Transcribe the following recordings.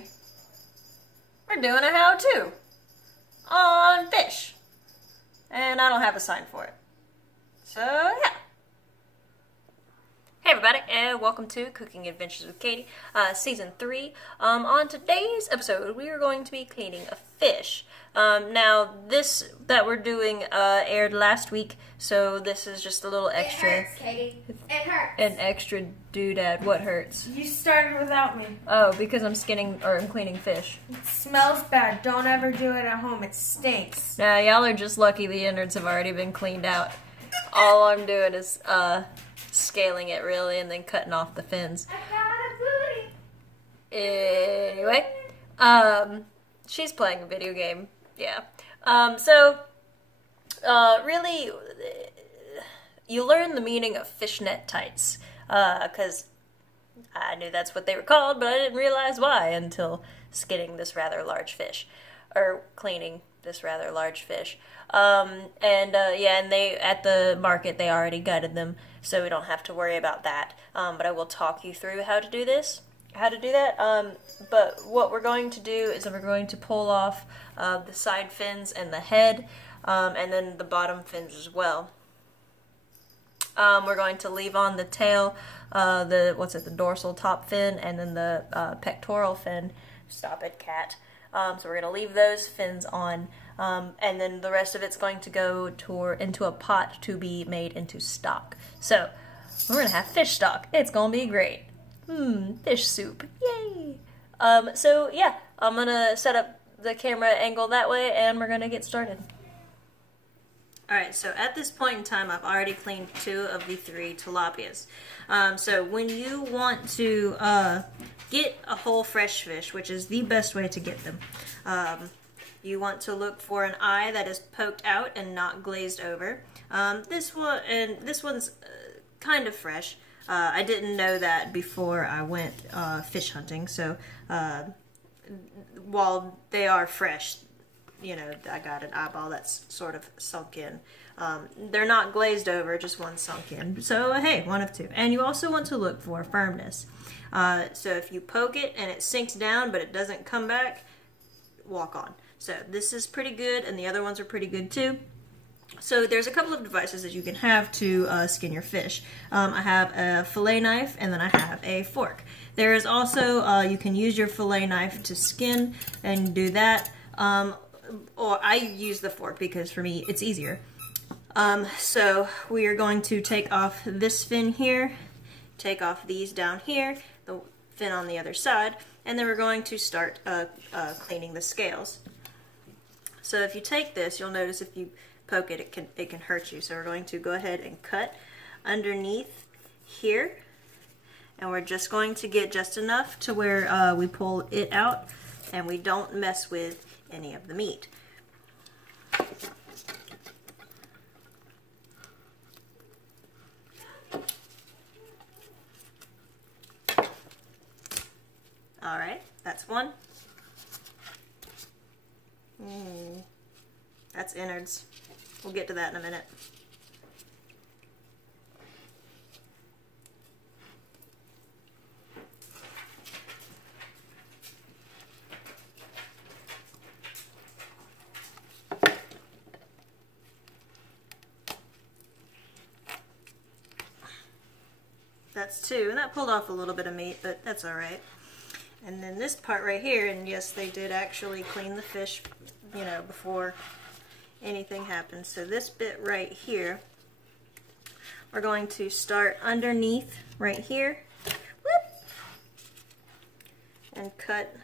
3, we're doing a how-to on fish. And I don't have a sign for it. So, yeah. Hey everybody, and welcome to Cooking Adventures with Katie, Season 3. On today's episode, we are going to be cleaning a fish. Now, this that we're doing aired last week, so this is just a little extra. It hurts, Katie. It hurts. An extra doodad. What hurts? You started without me. Oh, because I'm I'm cleaning fish. It smells bad. Don't ever do it at home. It stinks. Nah, y'all are just lucky the innards have already been cleaned out. All I'm doing is, scaling it really and then cutting off the fins. I got a booty. Anyway, she's playing a video game. Yeah. Really, you learn the meaning of fishnet tights, because I knew that's what they were called, but I didn't realize why until skinning this rather large fish, or cleaning this rather large fish. And they, at the market, they already gutted them, so we don't have to worry about that. But I will talk you through how to do that. But what we're going to do is we're going to pull off the side fins and the head, and then the bottom fins as well. We're going to leave on the tail, the dorsal top fin, and then the pectoral fin. Stop it, cat. So we're going to leave those fins on, and then the rest of it's going to go into a pot to be made into stock. So we're going to have fish stock. It's going to be great. Fish soup. Yay! So yeah, I'm going to set up the camera angle that way, and we're going to get started. Alright, so at this point in time, I've already cleaned 2 of the 3 tilapias. So when you want to get a whole fresh fish, which is the best way to get them, you want to look for an eye that is poked out and not glazed over. This one's kind of fresh. I didn't know that before I went fish hunting, so while they are fresh, you know, I got an eyeball that's sort of sunk in. They're not glazed over, just one sunk in. So, hey, 1 of 2. And you also want to look for firmness. So if you poke it and it sinks down but it doesn't come back, walk on. So this is pretty good, and the other ones are pretty good too. So there's a couple of devices that you can have to skin your fish. I have a fillet knife, and then I have a fork. There is also, you can use your fillet knife to skin and do that. Or I use the fork because for me it's easier. So we are going to take off this fin here, take off these down here, the fin on the other side, and then we're going to start cleaning the scales. So if you take this, you'll notice if you poke it, it can hurt you. So we're going to go ahead and cut underneath here, and we're just going to get just enough to where we pull it out and we don't mess with any of the meat. Alright, that's one. That's innards. We'll get to that in a minute. That's 2, and that pulled off a little bit of meat, but that's alright. And then this part right here, and yes, they did actually clean the fish, you know, before anything happened. So this bit right here, we're going to start underneath right here, whoop, and cut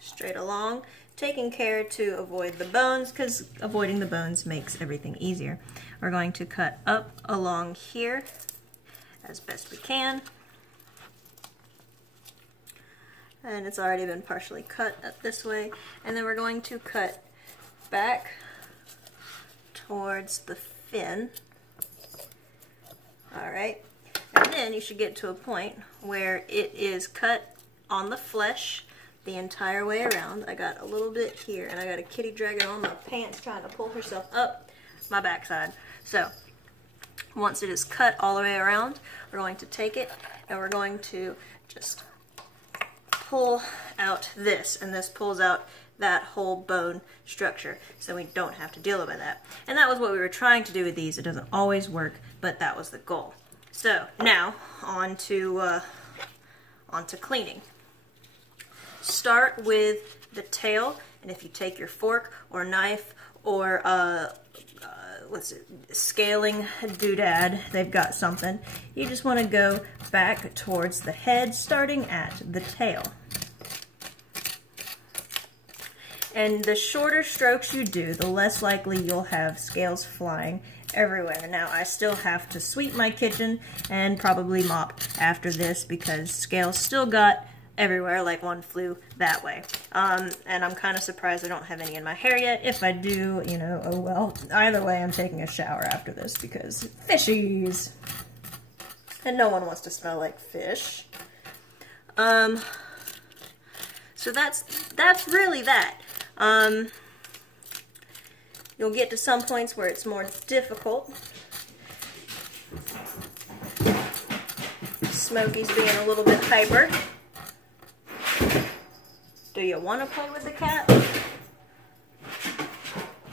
straight along, taking care to avoid the bones, because avoiding the bones makes everything easier. We're going to cut up along here as best we can. And it's already been partially cut up this way. And then we're going to cut back towards the fin. Alright. And then you should get to a point where it is cut on the flesh the entire way around. I got a little bit here, and I got a kitty dragging on my pants trying to pull herself up my backside. So once it is cut all the way around, we're going to take it and we're going to just pull out this, and this pulls out that whole bone structure, so we don't have to deal with that. And that was what we were trying to do with these. It doesn't always work, but that was the goal. So now on to cleaning. Start with the tail, and if you take your fork or knife or scaling doodad, they've got something. You just want to go back towards the head, starting at the tail. And the shorter strokes you do, the less likely you'll have scales flying everywhere. Now, I still have to sweep my kitchen and probably mop after this because scales still got everywhere, like one flew that way. And I'm kind of surprised I don't have any in my hair yet. If I do, you know, oh well. Either way, I'm taking a shower after this because fishies. And no one wants to smell like fish. So that's really that. You'll get to some points where it's more difficult. Smokey's being a little bit hyper. Do you want to play with the cat?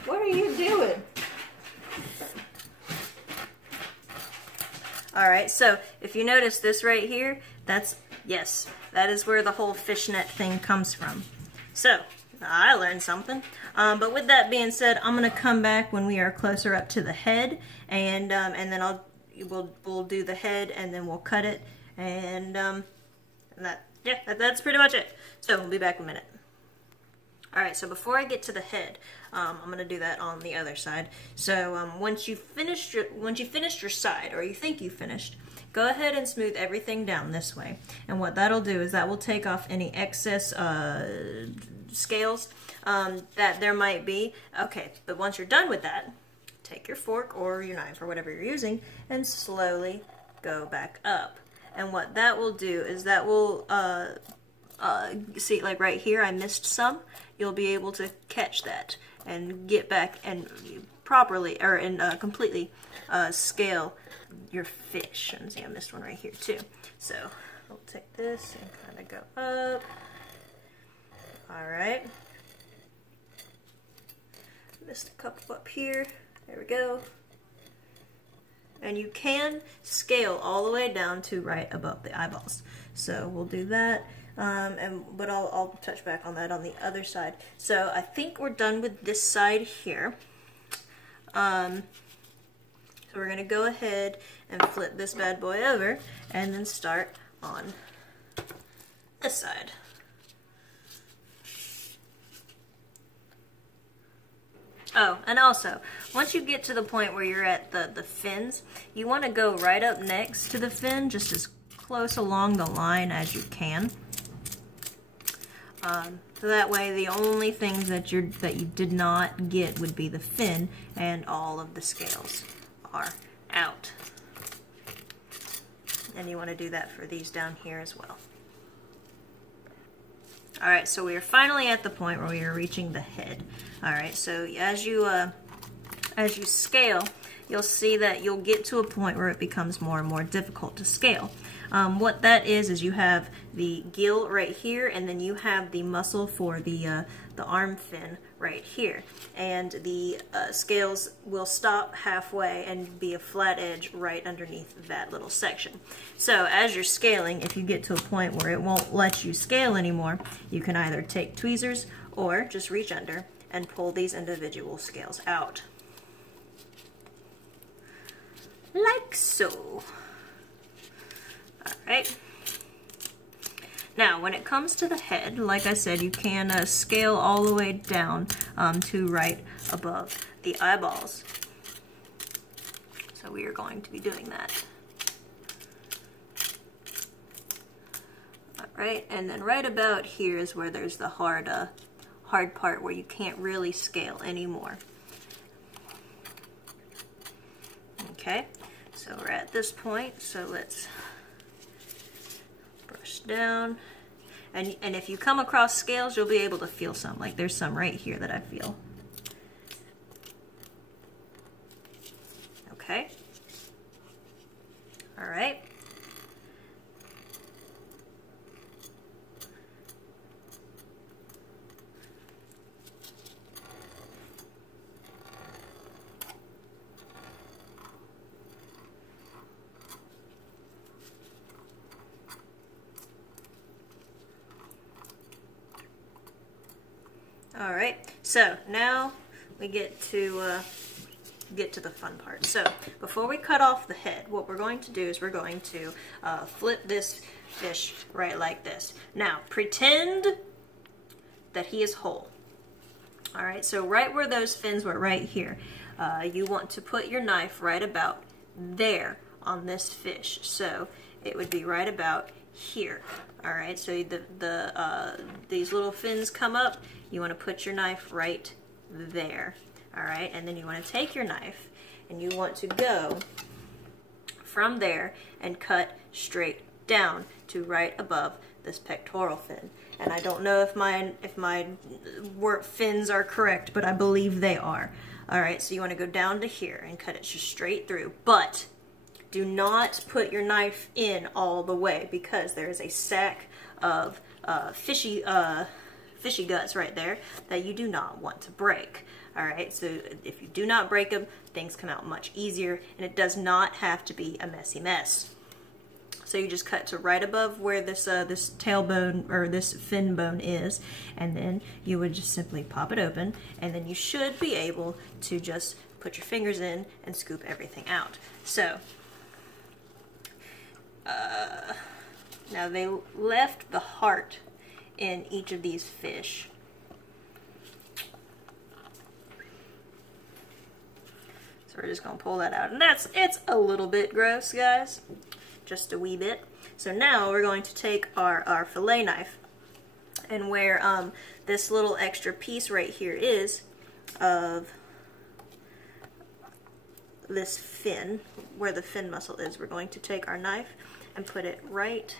What are you doing? Alright, so if you notice this right here, yes, that is where the whole fishnet thing comes from. So, I learned something. But with that being said, I'm going to come back when we are closer up to the head, and then we'll do the head, and then we'll cut it, and that's pretty much it. So we'll be back in a minute. Alright, so before I get to the head, I'm going to do that on the other side. So once you finished your side, or you think you finished, go ahead and smooth everything down this way. And what that'll do is that will take off any excess scales that there might be. Okay, but once you're done with that, take your fork or your knife or whatever you're using and slowly go back up. And what that will do is that will, see, like right here, I missed some. You'll be able to catch that and get back and properly, or completely scale your fish. And see, I missed one right here too. So we'll take this and kind of go up. Alright. Missed a couple up here. There we go. And you can scale all the way down to right above the eyeballs. So we'll do that. But I'll touch back on that on the other side. So I think we're done with this side here. So we're going to go ahead and flip this bad boy over and then start on this side. Oh, and also, once you get to the point where you're at the fins, you want to go right up next to the fin, just as close along the line as you can. So that way the only things that you did not get would be the fin, and all of the scales are out. And you want to do that for these down here as well. Alright, so we are finally at the point where we are reaching the head. Alright, so as you scale, you'll see that you'll get to a point where it becomes more and more difficult to scale. What that is you have the gill right here, and then you have the muscle for the arm fin right here. And the scales will stop halfway and be a flat edge right underneath that little section. So as you're scaling, if you get to a point where it won't let you scale anymore, you can either take tweezers or just reach under and pull these individual scales out. Like so. Alright. Now, when it comes to the head, like I said, you can scale all the way down to right above the eyeballs. So we are going to be doing that. Alright, and then right about here is where there's the hard part where you can't really scale anymore. Okay, so we're at this point, so let's brush down. And if you come across scales, you'll be able to feel some. Like there's some right here that I feel. Okay. Alright. All right, so now we get to the fun part. So before we cut off the head, what we're going to do is we're going to flip this fish right like this. Now pretend that he is whole. All right, so right where those fins were, right here, you want to put your knife right about there on this fish. So it would be right about here. All right, so these little fins come up, you want to put your knife right there. All right, and then you want to take your knife and you want to go from there and cut straight down to right above this pectoral fin. And I don't know if my fins are correct, but I believe they are. All right, so you want to go down to here and cut it just straight through, but do not put your knife in all the way, because there is a sack of fishy guts right there that you do not want to break. All right, so if you do not break them, things come out much easier, and it does not have to be a messy mess. So you just cut to right above where this this tailbone or this fin bone is, and then you would just simply pop it open, and then you should be able to just put your fingers in and scoop everything out. So now they left the heart in each of these fish. So we're just gonna pull that out, and it's a little bit gross, guys, just a wee bit. So now we're going to take our fillet knife, and where this little extra piece right here is of this fin, where the fin muscle is, we're going to take our knife and put it right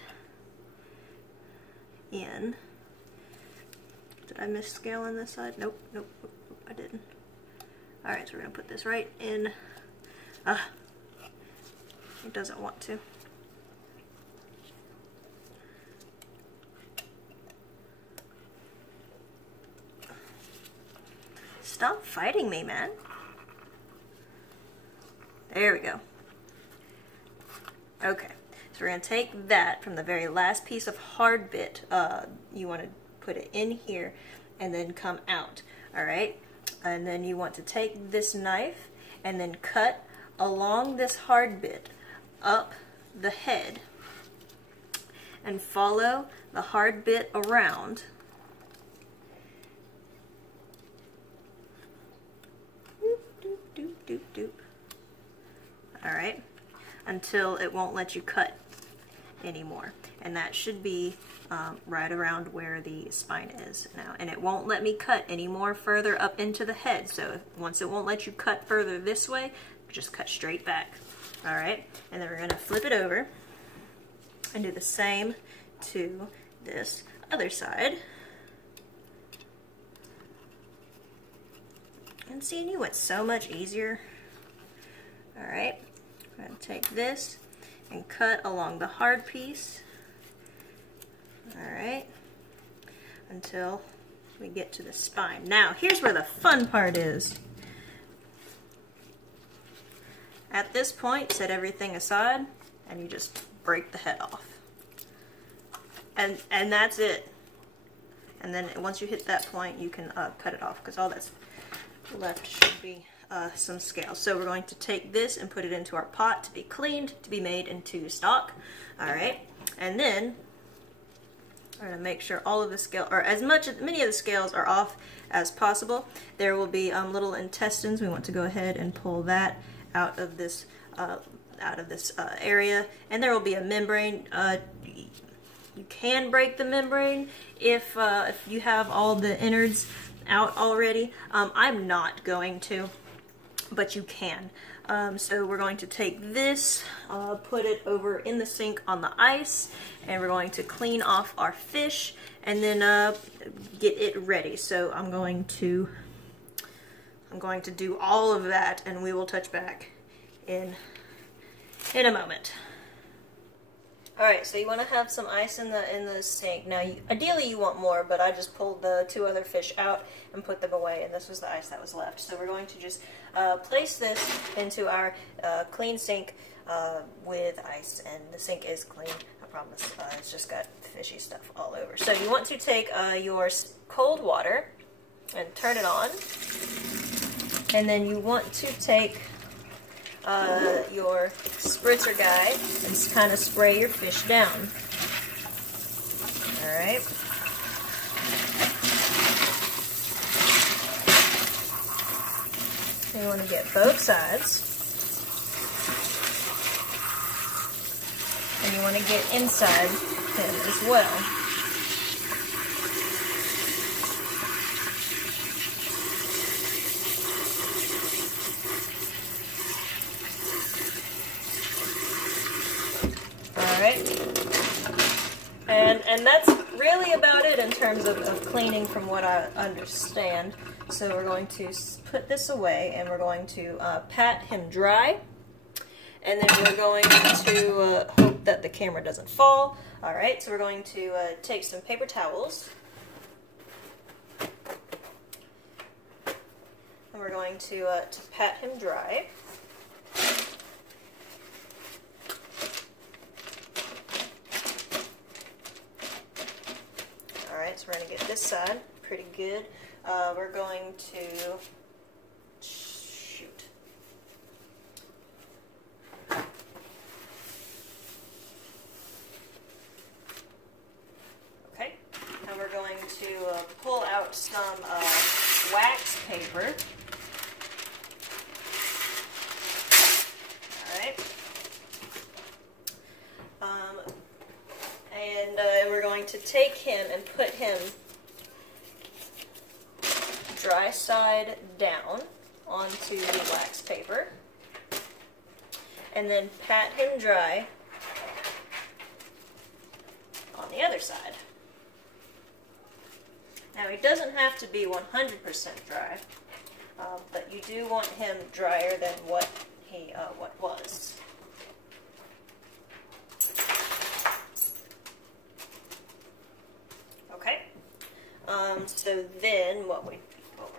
in. Did I miss scale on this side? Nope, nope, nope, nope, I didn't. Alright, so we're going to put this right in. It doesn't want to. Stop fighting me, man. There we go. Okay, so we're going to take that from the very last piece of hard bit. You want to put it in here and then come out. Alright? And then you want to take this knife and then cut along this hard bit up the head and follow the hard bit around. Doop, doop, doop, doop, doop. Alright, until it won't let you cut anymore. And that should be right around where the spine is now. And it won't let me cut any more further up into the head. So once it won't let you cut further this way, just cut straight back. Alright, and then we're going to flip it over and do the same to this other side. And see, you went so much easier. Alright, I'm going to take this and cut along the hard piece. Alright, until we get to the spine. Now, here's where the fun part is. At this point, set everything aside, and you just break the head off. And that's it. And then once you hit that point, you can cut it off, because all that's left should be some scale. So we're going to take this and put it into our pot to be cleaned, to be made into stock. Alright, and then we're going to make sure all of the scale, or many of the scales are off as possible. There will be little intestines. We want to go ahead and pull that out of this area, and there will be a membrane. You can break the membrane if you have all the innards out already. I'm not going to, but you can. So we're going to take this, put it over in the sink on the ice, and we're going to clean off our fish and then get it ready. So I'm going to do all of that, and we will touch back in a moment. Alright, so you want to have some ice in the sink. Now, ideally you want more, but I just pulled the two other fish out and put them away, and this was the ice that was left. So we're going to just place this into our clean sink with ice, and the sink is clean, I promise. It's just got fishy stuff all over. So you want to take your cold water, and turn it on. And then you want to take your spritzer guy and kind of spray your fish down. Alright. You want to get both sides. And you want to get inside him as well. And that's really about it in terms of cleaning from what I understand. So we're going to put this away and we're going to pat him dry. And then we're going to hope that the camera doesn't fall. Alright, so we're going to take some paper towels. And we're going to pat him dry. So we're going to get this side pretty good. We're going to shoot. Okay, and we're going to pull out some wax paper. And we're going to take him and put him dry side down onto the wax paper. And then pat him dry on the other side. Now he doesn't have to be 100% dry, but you do want him drier than what was. So then what we're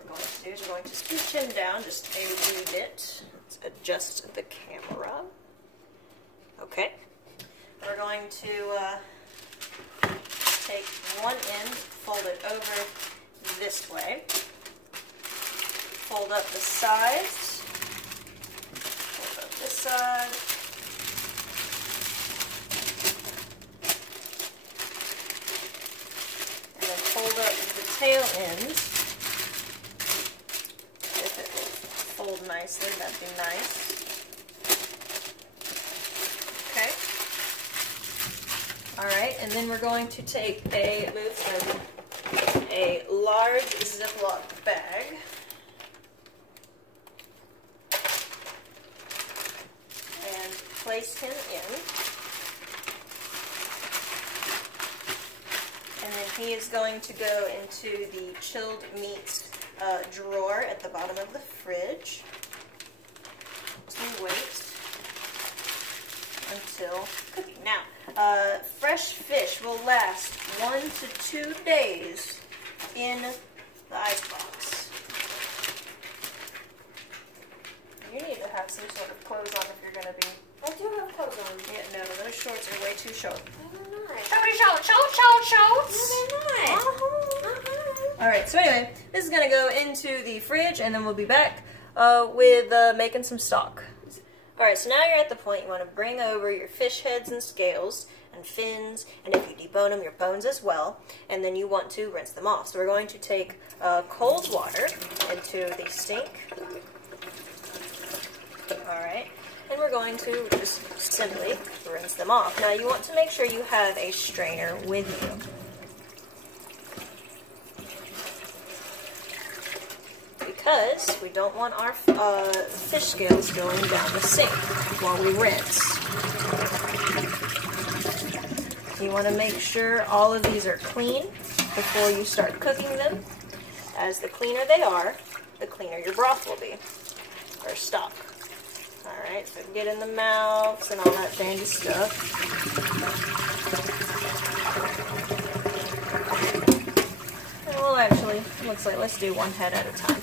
going to do is we're going to scooch him down just a wee bit. Let's adjust the camera. Okay. We're going to take one end, fold it over this way, fold up the sides, fold up this side, fold up the tail end. If it will fold nicely, that'd be nice. Okay. Alright, and then we're going to take a large Ziploc bag. And place him in. And then he is going to go into the chilled meats drawer at the bottom of the fridge. To wait until cooking. Now, fresh fish will last 1 to 2 days in the icebox. You need to have some sort of clothes on if you're going to be... I do have clothes on. Yeah, no, those shorts are way too short. Alright, so anyway, this is going to go into the fridge and then we'll be back with making some stock. Alright, so now you're at the point you want to bring over your fish heads and scales and fins, and if you debone them, your bones as well, and then you want to rinse them off. So we're going to take cold water into the sink. Alright. And we're going to just simply rinse them off. Now you want to make sure you have a strainer with you. Because we don't want our fish scales going down the sink while we rinse. You want to make sure all of these are clean before you start cooking them. As the cleaner they are, the cleaner your broth will be, or stock. Alright, so get in the mouths and all that dandy stuff. And we'll actually, looks like, let's do one head at a time.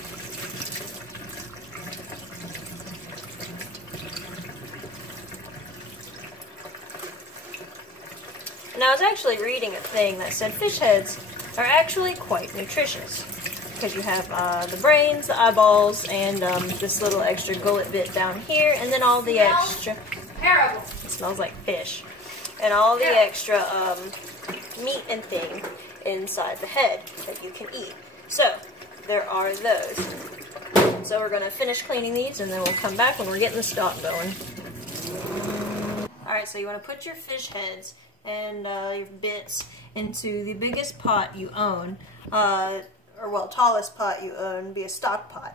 And I was actually reading a thing that said fish heads are actually quite nutritious. because you have the brains, the eyeballs, and this little extra gullet bit down here, and then all the extra. Terrible. It smells like fish, and all the extra meat and thing inside the head that you can eat. So there are those. So we're going to finish cleaning these, and then we'll come back when we're getting the stock going. Alright, so you want to put your fish heads and your bits into the biggest pot you own, or well, tallest pot you own, be a stock pot.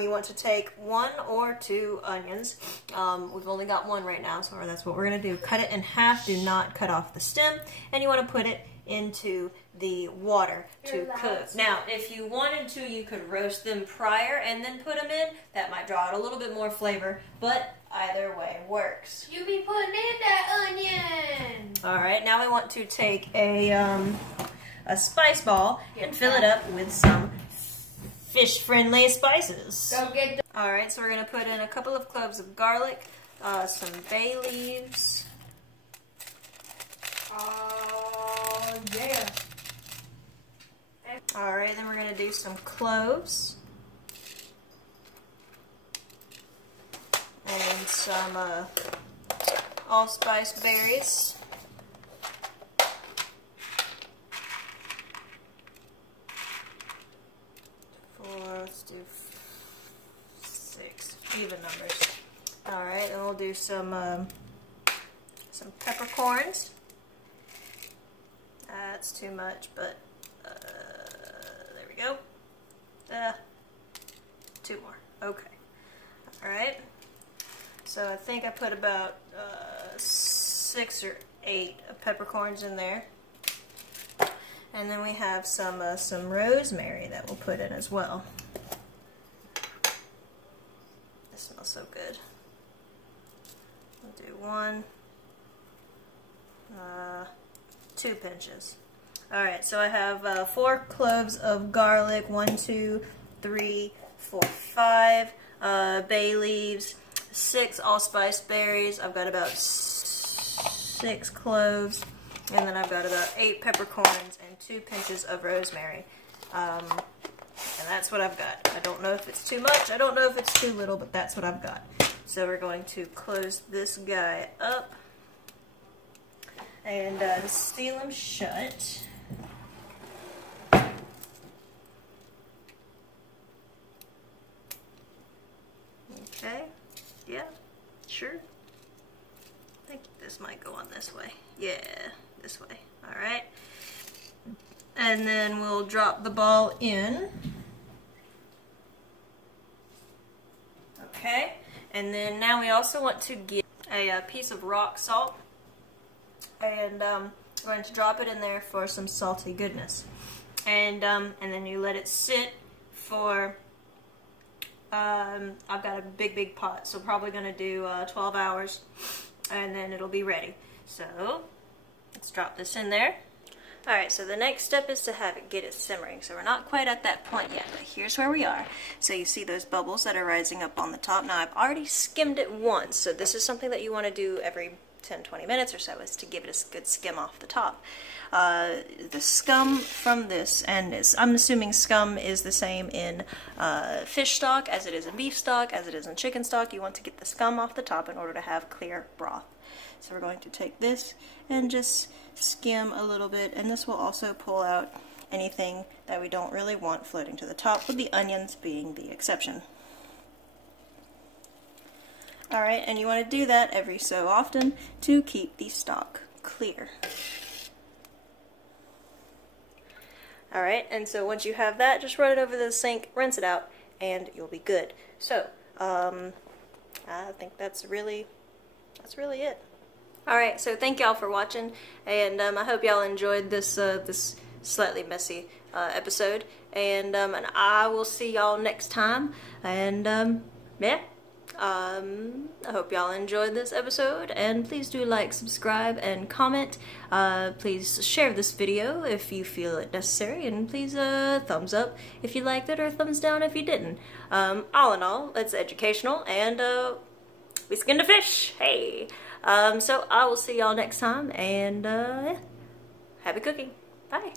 You want to take 1 or 2 onions. We've only got 1 right now, so that's what we're going to do. Cut it in half, do not cut off the stem, and you want to put it into the water to cook. Now, if you wanted to, you could roast them prior and then put them in. That might draw out a little bit more flavor, but either way works. You be putting in that onion. Alright, now we want to take a spice ball and fill it up with some fish-friendly spices. Go get the Alright, so we're going to put in a couple of cloves of garlic, some bay leaves. Oh, yeah. Alright, then we're going to do some cloves. And some allspice berries. Let's do 6 even numbers. Alright, and we'll do some peppercorns. That's too much, but there we go. 2 more. Okay. Alright. So I think I put about 6 or 8 peppercorns in there. And then we have some rosemary that we'll put in as well. This smells so good. We'll do 1, 2 pinches. Alright, so I have 4 cloves of garlic, 1, 2, 3, 4, 5 bay leaves, 6 allspice berries. I've got about 6 cloves. And then I've got about 8 peppercorns and 2 pinches of rosemary. And that's what I've got. I don't know if it's too much, I don't know if it's too little, but that's what I've got. So we're going to close this guy up and seal him shut. Okay, yeah, sure. I think this might go on this way. Yeah, this way. Alright. And then we'll drop the ball in. Okay. And then now we also want to get a piece of rock salt. And we're going to drop it in there for some salty goodness. And then you let it sit for, I've got a big pot, so probably going to do 12 hours. And then it'll be ready. So let's drop this in there. Alright, so the next step is to get it simmering. So we're not quite at that point yet, but here's where we are. So you see those bubbles that are rising up on the top. Now I've already skimmed it once, so this is something that you want to do every 10-20 minutes or so, is to give it a good skim off the top. The scum from this, and I'm assuming scum is the same in fish stock as it is in beef stock, as it is in chicken stock. You want to get the scum off the top in order to have clear broth. So we're going to take this and just skim a little bit, and this will also pull out anything that we don't really want floating to the top, with the onions being the exception. Alright, and you want to do that every so often to keep the stock clear. Alright, and so once you have that, just run it over the sink, rinse it out, and you'll be good. So, I think that's really it. Alright, so thank y'all for watching, and I hope y'all enjoyed this this slightly messy episode, and I will see y'all next time, and yeah. I hope y'all enjoyed this episode, and please do like, subscribe, and comment. Please share this video if you feel it necessary, and please thumbs up if you liked it, or thumbs down if you didn't. All in all, it's educational, and we skinned a fish! Hey! So I will see y'all next time, and happy cooking. Bye!